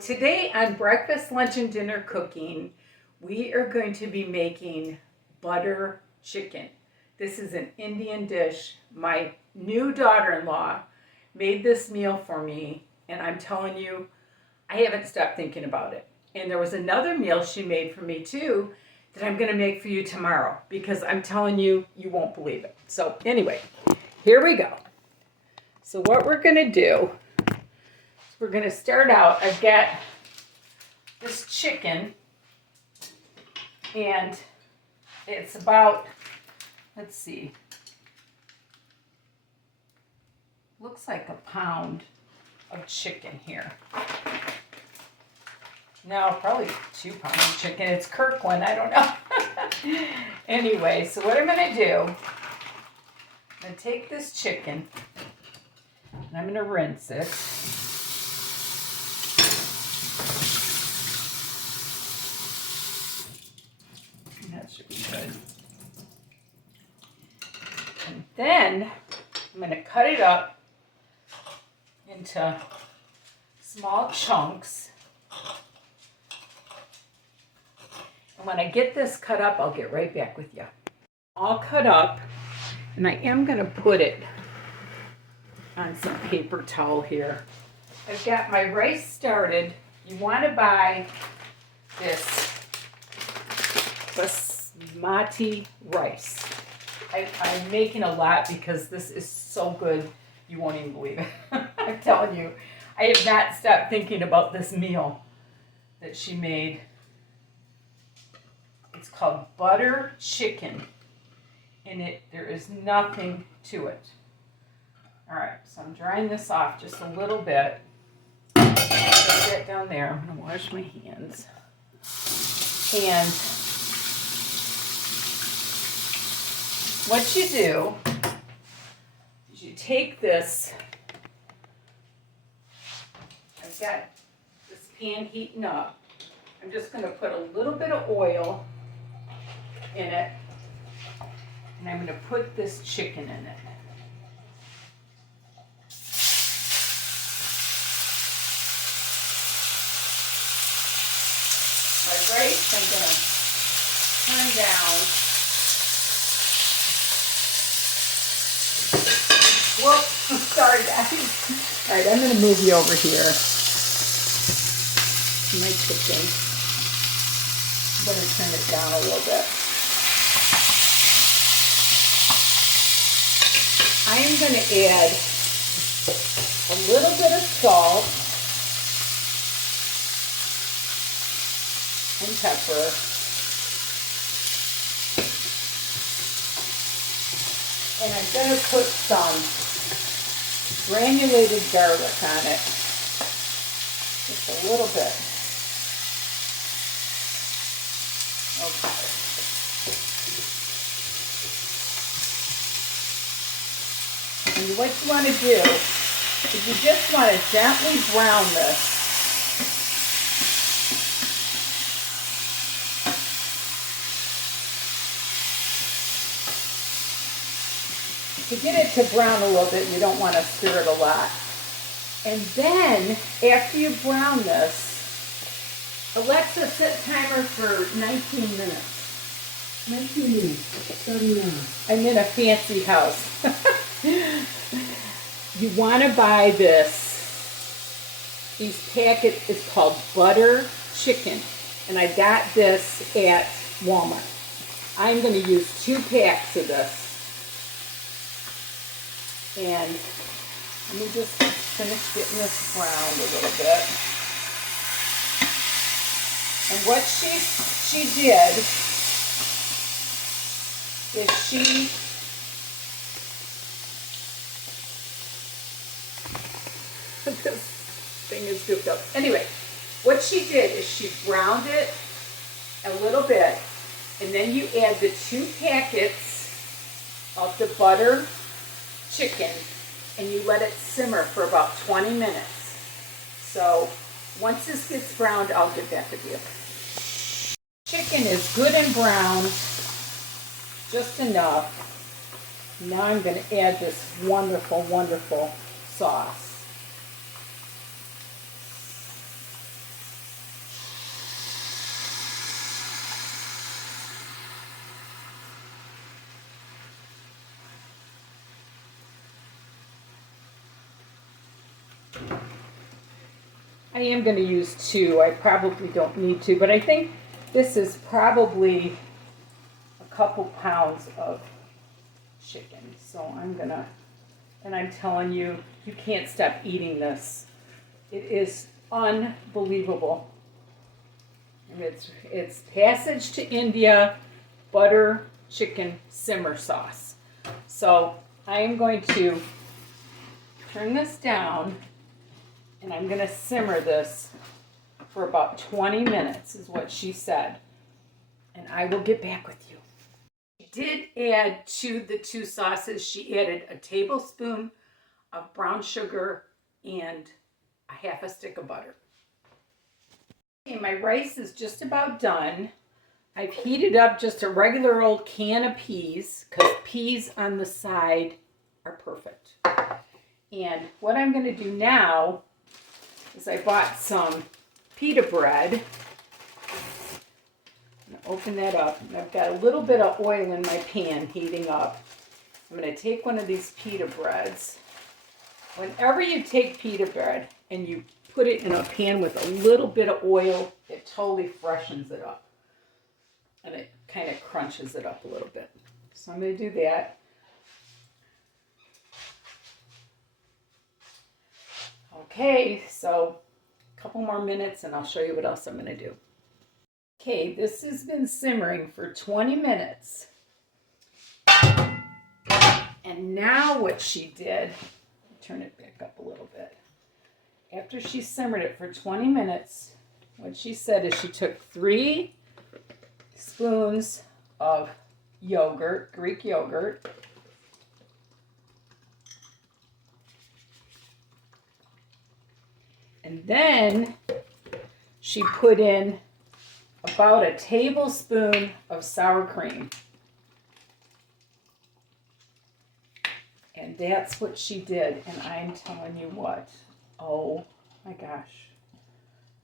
Today on breakfast, lunch, and dinner cooking, we are going to be making butter chicken. This is an Indian dish. My new daughter-in-law made this meal for me, and I'm telling you, I haven't stopped thinking about it. And there was another meal she made for me too that I'm going to make for you tomorrow because I'm telling you, you won't believe it. So anyway, here we go. So what we're going to do, we're going to start out. I've got this chicken, and it's about, let's see, looks like a pound of chicken here. No, probably 2 pounds of chicken. It's Kirkland, I don't know. Anyway, so what I'm going to do, I'm going to take this chicken, and I'm going to rinse it. That should be good. And then I'm going to cut it up into small chunks. And when I get this cut up, I'll get right back with you. All cut up, and I am going to put it on some paper towel here. I've got my rice started. You want to buy this Basmati rice. I'm making a lot because this is so good, you won't even believe it. I'm telling you, I have not stopped thinking about this meal that she made. It's called butter chicken, and there is nothing to it. All right, so I'm drying this off just a little bit. Put that down there. I'm gonna wash my hands. And what you do is you take this, I've got this pan heating up. I'm just going to put a little bit of oil in it, and I'm going to put this chicken in it. My rice I'm going to turn down. Whoops, sorry guys. All right, I'm going to move you over here. My chicken. I'm going to turn it down a little bit. I am going to add a little bit of salt and pepper. And I'm going to put some granulated garlic on it. Just a little bit. Okay. And what you want to do is you just want to gently brown this. To get it to brown a little bit, you don't want to stir it a lot. And then, after you brown this, Alexa, set timer for 19 minutes. 19 minutes, starting now. I'm in a fancy house. You want to buy these packets, it's called butter chicken. And I got this at Walmart. I'm going to use 2 packs of this. And let me just finish getting this browned a little bit. And what she did is this thing is goofed up. Anyway, what she did is she browned it a little bit, and then you add the 2 packets of the butter chicken, and you let it simmer for about 20 minutes. So once this gets browned, I'll get back with you. Chicken is good and browned, just enough. Now I'm going to add this wonderful, wonderful sauce. I am going to use 2. I probably don't need to, but I think this is probably a couple pounds of chicken. So I'm going to, and I'm telling you, you can't stop eating this. It is unbelievable. And it's Passage to India butter chicken simmer sauce. So I am going to turn this down and I'm going to simmer this for about 20 minutes is what she said. And I will get back with you. I did add to the 2 sauces, she added a tablespoon of brown sugar and a half a stick of butter. Okay, my rice is just about done. I've heated up just a regular old can of peas because peas on the side are perfect. And what I'm going to do now is I bought some pita bread. I'm going to open that up. And I've got a little bit of oil in my pan heating up. I'm going to take one of these pita breads. Whenever you take pita bread and you put it in a pan with a little bit of oil, it totally freshens it up. And it kind of crunches it up a little bit. So I'm going to do that. Okay, so a couple more minutes and I'll show you what else I'm going to do. Okay, this has been simmering for 20 minutes. And now what she did, turn it back up a little bit. After she simmered it for 20 minutes, what she said is she took 3 spoons of yogurt, Greek yogurt. And then she put in about a tablespoon of sour cream. And that's what she did. And I'm telling you what, oh my gosh.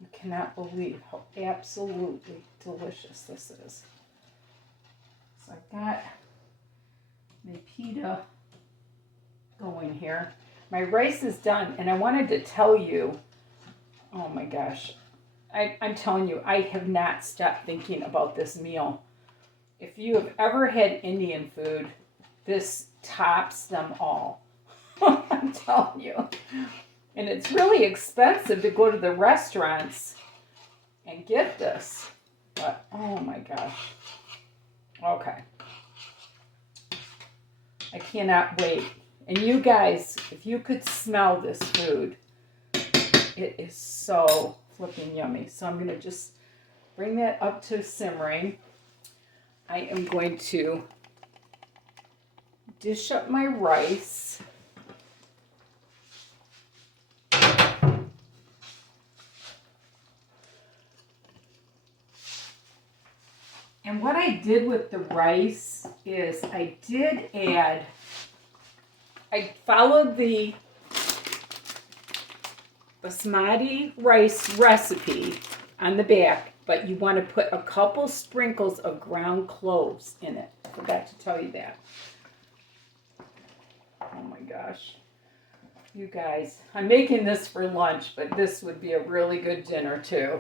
I cannot believe how absolutely delicious this is. So I've got my pita going here. My rice is done, and I wanted to tell you, oh my gosh, I'm telling you, I have not stopped thinking about this meal. If you have ever had Indian food, this tops them all. I'm telling you. And it's really expensive to go to the restaurants and get this. But, oh my gosh. Okay. I cannot wait. And you guys, if you could smell this food, it is so flipping yummy. So I'm going to just bring that up to simmering. I am going to dish up my rice. And what I did with the rice is I followed the Basmati rice recipe on the back, but you want to put a couple sprinkles of ground cloves in it. I forgot to tell you that. Oh my gosh. You guys, I'm making this for lunch, but this would be a really good dinner too.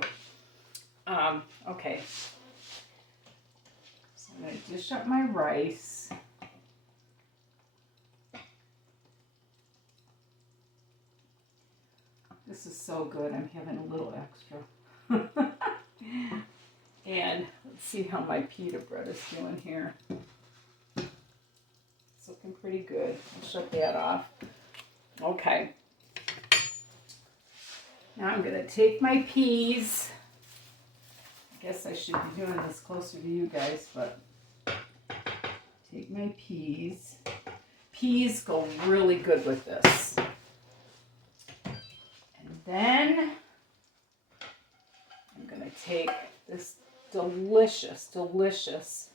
Okay. So I'm going to dish up my rice. This is so good. I'm having a little extra. And let's see how my pita bread is doing here. It's looking pretty good. I'll shut that off. Okay. Now I'm going to take my peas. I guess I should be doing this closer to you guys, but take my peas. Peas go really good with this. And then I'm going to take this delicious, delicious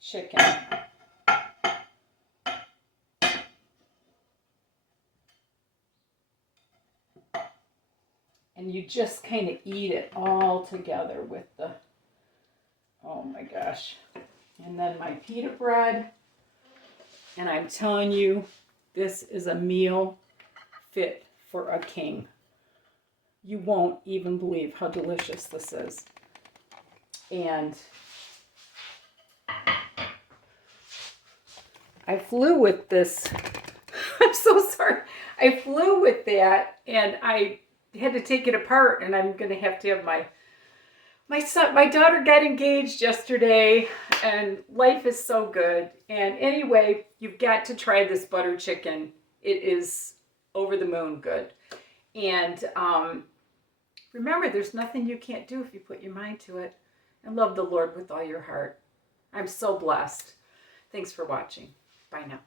chicken. And you just kind of eat it all together with the, oh my gosh. And then my pita bread. And I'm telling you, this is a meal fit for a king. You won't even believe how delicious this is. And I flew with this. I'm so sorry. I flew with that and I had to take it apart, and I'm going to have my daughter got engaged yesterday, and life is so good. And anyway, you've got to try this butter chicken. It is over the moon good. And remember, there's nothing you can't do if you put your mind to it. And love the Lord with all your heart. I'm so blessed. Thanks for watching. Bye now.